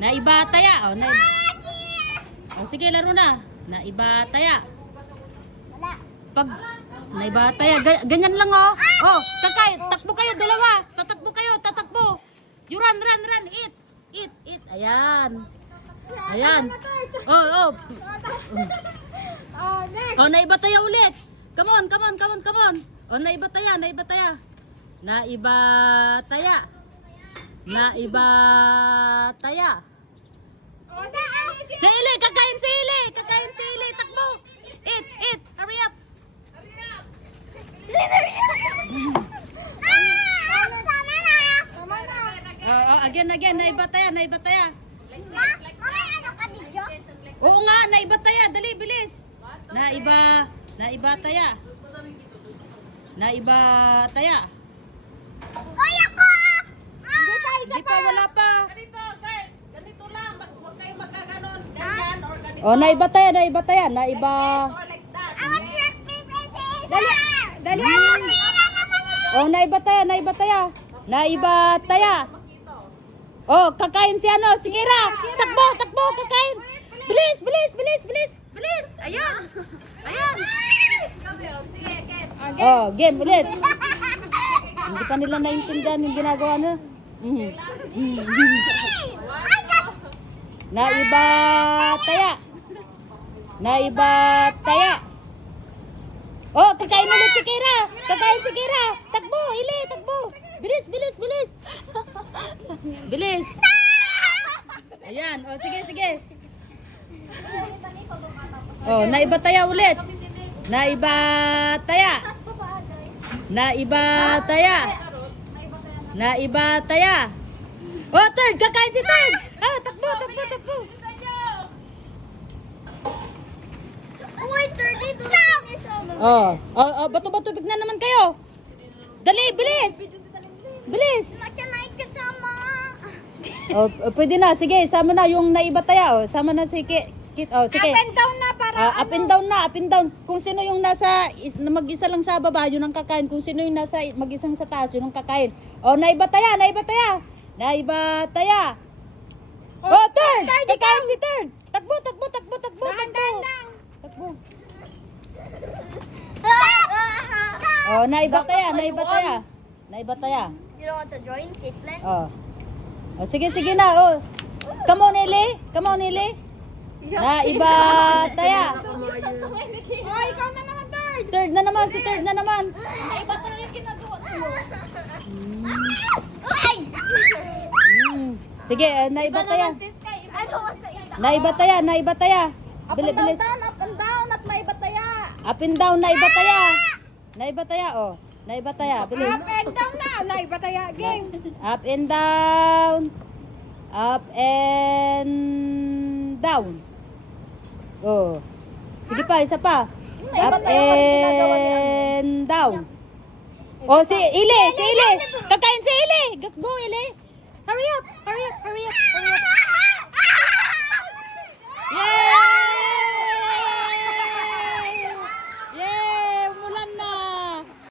Naibataya. Oh, oh, sige, laro na. Naibataya. Pag naibataya, ganyan lang oh. Oh, takbo kayo dalawa. Tatakbo kayo, tatakbo. You run. Eat. Ayan. Ayan. Oh. Oh, naibataya ulit. Come on. Oh, naibataya. Sili, kakain sili. Takbo. Eat. Hurry up. Oh, again. Naibataya. Oo nga, naibataya. Dali, bilis. Naibataya. Hoy, ako! Hindi pa, wala pa. Ganito, girls. Ganito lang. Huwag kayong magkaganon. Ganyan or ganito. Oh, naibataya. Or like that. I want your favorite Dali. Oh, naibataya. Oh, kakain si ano, si Kira. Takbo, kakain. Bilis. Ayan. Oh, game ulit. Hindi pa nila naiintindihan yung ginagawa na. Naibataya. Oh, kakain ulit si Kira. Takbo. Bilis. Ayan, oh sige. Oh, naibataya ulit. Naibataya. Oh, third, kakain si third. Ah, takbo. Uy, 32. Oh, bato-bato bigna naman kayo. Dali, bilis. Makanay kasama. Oh, pwede na. Sige, sama na yung naibataya. Oh, sama na si Kit. Oh, sige. Up and down na para Up and down. Kung sino yung mag-isa lang sa baba, yun ang kakain. Kung sino yung mag-isang sa taas, yun ang kakain. Oh, naibataya. Oh, third. Kakain si third. Takbo. dahan lang. Takbo. Oh, naibataya. You don't want to join, Caitlin? Oh. Oh, sige na. Oh. Come on, Eli. Naibataya. Oh, ikaw na naman third. Third na naman. Iba talaga yung ginagawa mo. Sige, naibataya. I don't want to eat. Naibataya. Bilis. Up and down at may bataya. Up and down, naibataya. Oh. Naibataya, bilis. Up and down na. Nay, bataya game. Up and down. Oh. Sige pa, isa pa. Up and down. Oh, si Ili. Kakain si Ili. Go, Ili. Hurry